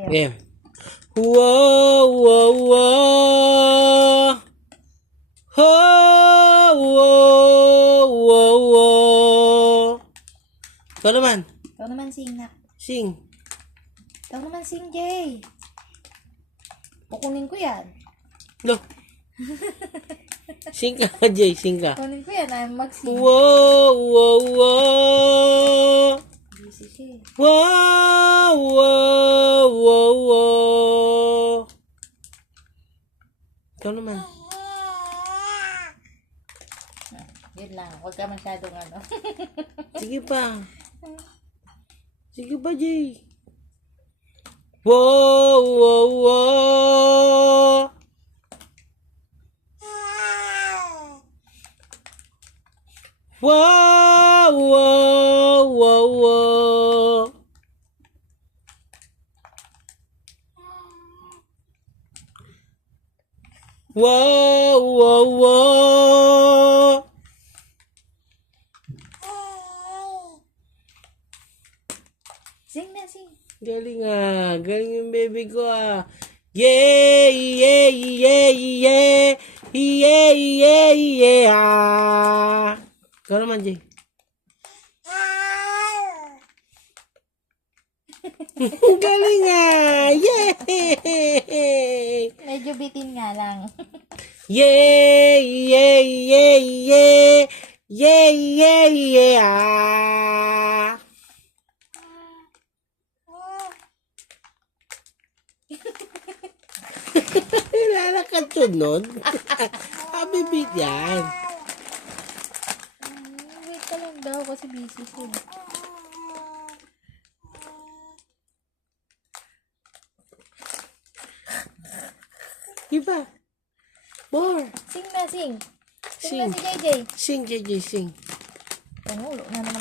Sayo. Game. Whoa, whoa, whoa. Oh, whoa, whoa, whoa. Ikaw naman. Ikaw naman sing na. Sing. Ikaw naman sing, Jay. Kukunin ko yan. No. Sing ka, Jay. Sing ka. Kukunin ko yan. I'm mag-sing. Whoa, whoa, whoa. Busy siya eh. Whoa, whoa, whoa, whoa. Ikaw naman. Yun lang. Huwag ka masyadong ano. Sige pa. Sige pa, Jay. Whoa, whoa, whoa. Whoa, whoa, whoa, whoa. Whoa, whoa, whoa. Sing na, sing. Galing ah. Galing yung baby ko ah. Yeah, yeah, yeah, yeah. Yeah, yeah, yeah. Ikaw naman, Jay. Galing ah. Yeah. Medyo bitin nga lang. Yeah, yeah, yeah, yeah. Yeah, yeah, yeah. Lalakad sunod. Abibit yan. Wait ka lang daw kasi busy siya. Iba. More. Sing na, sing. Sing Sing. na si JJ. Sing, JJ, sing. Pangulo na naman.